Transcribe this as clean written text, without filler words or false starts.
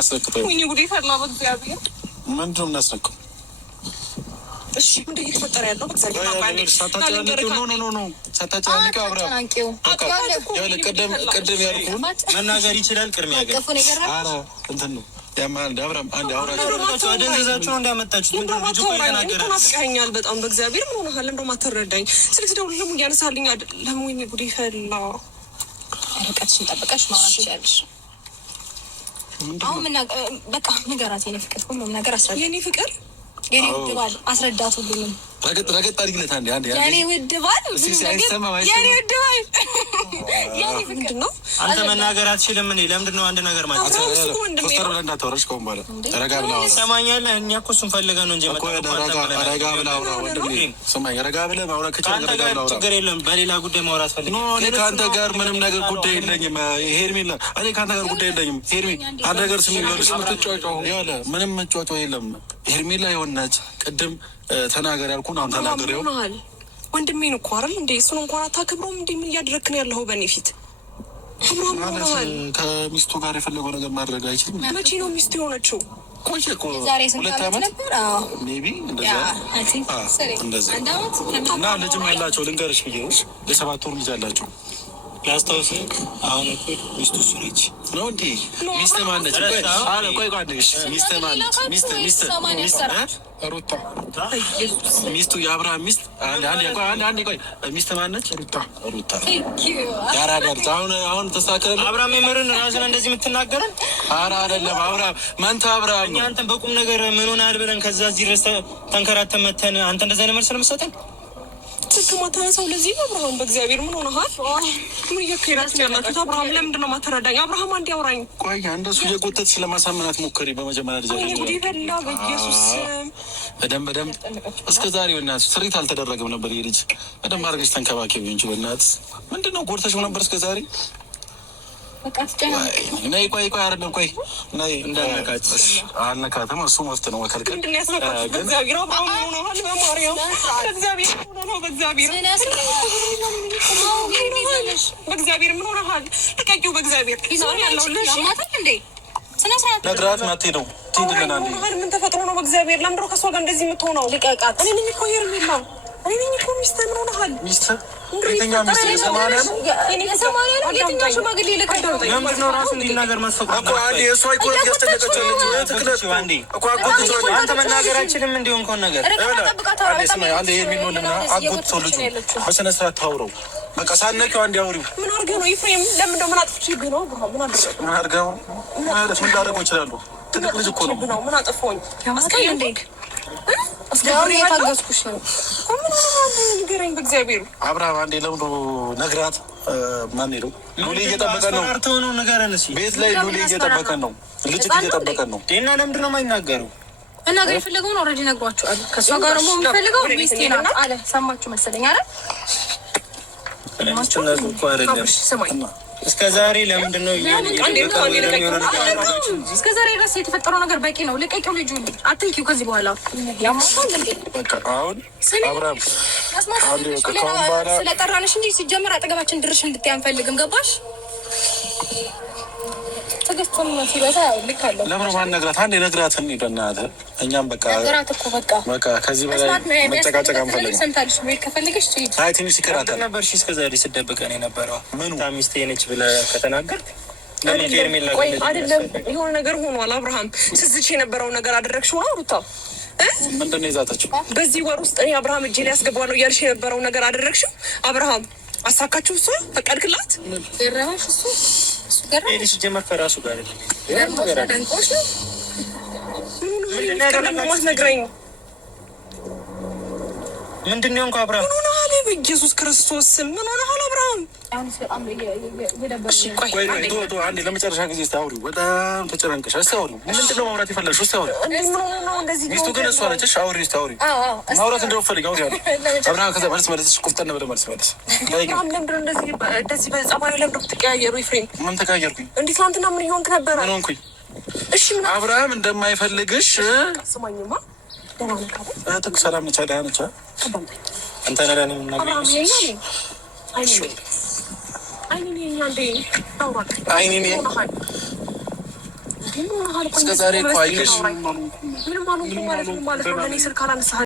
አስረክበው ወይኔ ጉዴ ፈላ በእግዚአብሔር ምንድን ነው የምናስረክበው? እሺ ምንድን እየተፈጠረ ያለው በእግዚአብሔር ሳታጨናንቂ አብረን ቅድም ያልኩህን መናገር ይችላል። ቅድሚያ ግን ኧረ እንትን ነው ያማል አብረን አንድ አውራቸው አደንዘዛችሁ ነው እንዳመጣችሁት። ተናፍቀኸኛል በጣም በእግዚአብሔር ምን ሆነሃል? እንደውም አትረዳኝ። ስልክ ስደውል ደግሞ እያነሳልኝ አይደለም። ወይኔ ጉዴ ፈላ። ርቀትሽን ጠብቀሽ ማውራት ትችያለሽ። አሁን በቃ ንገራት የኔ ፍቅር፣ ሁሉም ነገር አስረዳት የኔ ፍቅር፣ የኔ ውድ ባል አስረዳት ሁሉንም። ረገጥ አድርጊለት አንዴ የኔ ውድ ባል የኔ ውድ ባል የኔ ፍቅር ነው። አንተ መናገር አትችልም። እኔ ለምንድን ነው አንድ ነገር ማለት ነው? ኮስተር ብለህ እንዳታወራሽ ከሆነ በኋላ ረጋ ብለህ አውራ። ሰማኛለህ? እኛ እኮ እሱን ፈልገን ነው እንጂ ረጋ ብለህ አውራ ወንድሜ። ስማኝ፣ ረጋ ብለህ ማውራት ከቻልክ ረጋ ብለህ አውራ። ችግር የለም። በሌላ ጉዳይ ማውራት ፈልግ። እኔ ከአንተ ጋር ምንም ነገር ጉዳይ የለኝም ሄርሜላ። እኔ ከአንተ ጋር ጉዳይ የለኝም ሄርሜ። አንድ ነገር ስሚ፣ ምንም መጫወጫው የለም ሄርሜላ። የሆነች ቅድም ተናገር ያልኩህን አሁን ተናገር። ይሆናል ወንድሜን እኮ አይደል እንዴ? እሱን እንኳን አታከብረውም እንዴ? ምን እያደረግክ ነው ያለኸው በእኔ ፊት? ከሚስቱ ጋር የፈለገው ነገር ማድረግ አይችልም። መቼ ነው ሚስቱ የሆነችው? ቆይ እኮ 2 ዓመት ነበር። ሜቢ እንደዛ እና ልጅም ያላቸው ልንገርሽ ብዬ የ7 ወር ልጅ አላቸው። ላስታውስ። አሁን እኮ ሚስቱ እሱ ነች ነው እንዴ? ሚስት ማነች? ቆይ ሚስት ማነች? ሚስት ሩታ ሚስቱ የአብርሃም ሚስት አንድ ቆይ ሚስት ማነች? ሩታ ያራዳል። አሁን ተሳከለ። አብርሃም የምርን ራስን እንደዚህ የምትናገረን? ኧረ አይደለም አብርሃም መንታ አብርሃም ነው። አንተን በቁም ነገር ምን ሆነሃል ብለን ከዛ እዚህ ድረስ ተንከራተን መተን አንተ እንደዛ ነው መልስ ለምሰጠን ስልክ ማታነሳው ለዚህ ነው። አብርሃም በእግዚአብሔር ምን ሆነሃል? ምን እየካሄዳችሁ ያላችሁት? አብርሃም ለምንድን ነው ማተረዳኝ? አብርሃም አንዴ አውራኝ። ቆይ እንደሱ የጎተት ስለማሳመናት ሞከሪ። በመጀመሪያ ደረጃ ጉዲ ፈላ በኢየሱስ በደንብ እስከ ዛሬ በእናትሽ ስሪት አልተደረገም ነበር። ይሄ ልጅ በደንብ አድርገሽ ተንከባከቢ እንጂ በእናትሽ ምንድን ነው ጎርተሽው ነበር እስከ ዛሬ? ነይ ቆይ አይደለም ቆይ ነይ እንዳነካት አልነካትም። እሱ መፍት ነው መከልከል። ምንድን ነው ያስነካት? በእግዚአብሔር አብርሃም ሆኖ ነው በማርያም በእግዚአብሔር ሆኖ ነው በእግዚአብሔር ምን ሆነሃል? ልቀቂው በእግዚአብሔር ይዞን ያለው ልጅ ያማታል እንዴ? ነግራት ማትሄደው ትሄድልና እንዴ? ምን ተፈጥሮ ነው በእግዚአብሔር? ለምንድን ነው ከእሷ ጋር እንደዚህ የምትሆነው? ልቀቃት። እኔ ነኝ እኮ ሄርሜላ። እኔ ነኝ እኮ ሚስትህ። ምን ሆነሃል? ሚስትህ የትኛው ሚስት? የሰማንያ ነው የትኛው ሽማግሌ ልቀቅ። ለምንድን ነው ራሱ እንዲናገር ማስፈቀድ እኮ አንዴ እሷ እኮ ያስጨነቀችው አንተ መናገር አይችልም እንዲሆን ከሆነ ነገር አንዴ የሚሆንና አጎት ልጁ በስነ ስርዓት ታውረው በቃ ሳነቂው አንዴ አውሪው። ምን አድርገህ ነው ኤፍሬም? ለምን ደሞ አጥፍቼብህ ነው? ምን አድርገው ማለት ምን ላደርገው እችላለሁ? ትልቅ ልጅ እኮ ነው። ምን አጠፋሁኝ? አስቀየም እንዴ? እስካሁን የታገስኩሽ ነው። ምን ንገረኝ በእግዚአብሔር። አብርሃም አንዴ ለምዶ ነግራት። ማን ሄደው ሉሊ እየጠበቀን ነው። ቤት ላይ ሉሊ እየጠበቀን ነው። ልጅ እየጠበቀን ነው። እና ለምንድን ነው የማይናገረው? መናገር የፈለገውን ኦልሬዲ ነግሯቸዋል። ከእሷ ጋር ደግሞ የሚፈልገው ሚስቴ ናት አለ። ሰማችሁ መሰለኝ አይደል? እስከ ዛሬ ለምንድን ነው እስከ ዛሬ ድረስ የተፈጠረው ነገር በቂ ነው። ልቀቂው፣ ልጁ አትንኪው። ከዚህ በኋላ ስለጠራንሽ እንጂ ሲጀመር አጠገባችን ድርሽ እንድትይ አንፈልግም። ገባሽ? ትግስቱን ሲበዛ ልክ አለው። ለምን ማንነግራት? አንዴ ነግራት እንሂድ በእናትህ። እኛም በቃ ነግራት እኮ በቃ ከዚህ በላይ መጨቃጨቅ አንፈልግም። ሰምታለሽ? ቤት ከፈለገሽ ትሂድ። አይ ትንሽ ይከራታል ነበር። እሺ እስከ ዛሬ ስደብቀን የነበረው ምኑ ሚስቴ ነች ብለህ ከተናገርክ አይደለም የሆነ ነገር ሆኗል። አብርሃም ስዝች የነበረው ነገር አደረግሽው ነው ሩታ? ምንድን ነው የዛተችው? በዚህ ወር ውስጥ እኔ አብርሃም እጄ ላይ ያስገባዋለሁ እያልሽ የነበረው ነገር አደረግሽው? አብርሃም አሳካችሁ? እሷ ፈቀድክላት? ገረመሽ? እሱ ጀመር ከራሱ ጋር ደንቆሽ ነው። ነግረኝ ምንድን ነው እንኳ አብርሃም? ምን ሆነሃል? በኢየሱስ ክርስቶስ ስም ምን ሆነሃል አብርሃም? አንዴ ለመጨረሻ ጊዜ ስታወሪው በጣም ተጨናንቀሻል። ስታወሪው ምንድን ነው ማውራት የፈለግሽው? ስታወሪው ሚስቱ ግን እሷ ነች። አውሪ ስታወሪው ማውራት እንደምትፈልግ አውሪ አለ አብርሃም። ከዛ መልስ ቁፍጠን ብለህ መልስ ለምንድን ነው እንደዚህ በጸባዩ ለምንድን ነው የምትቀያየሩ? ኤፍሬም ምን ተቀያየርኩኝ? እንዴ ትናንትና ምን እየሆንክ ነበረ? ምን ሆንኩኝ? እሺ አብርሃም እንደማይፈልግሽ ስማኝማ። እህትህ ሰላም ነች? ደህና ነች? አንተ ነህ ለእኔ የምናገረው እስከ ዛሬ እኮ አየሽ ምንም አልሆንኩም ማለት ነው። ለእኔ ስልክ አላነሳህም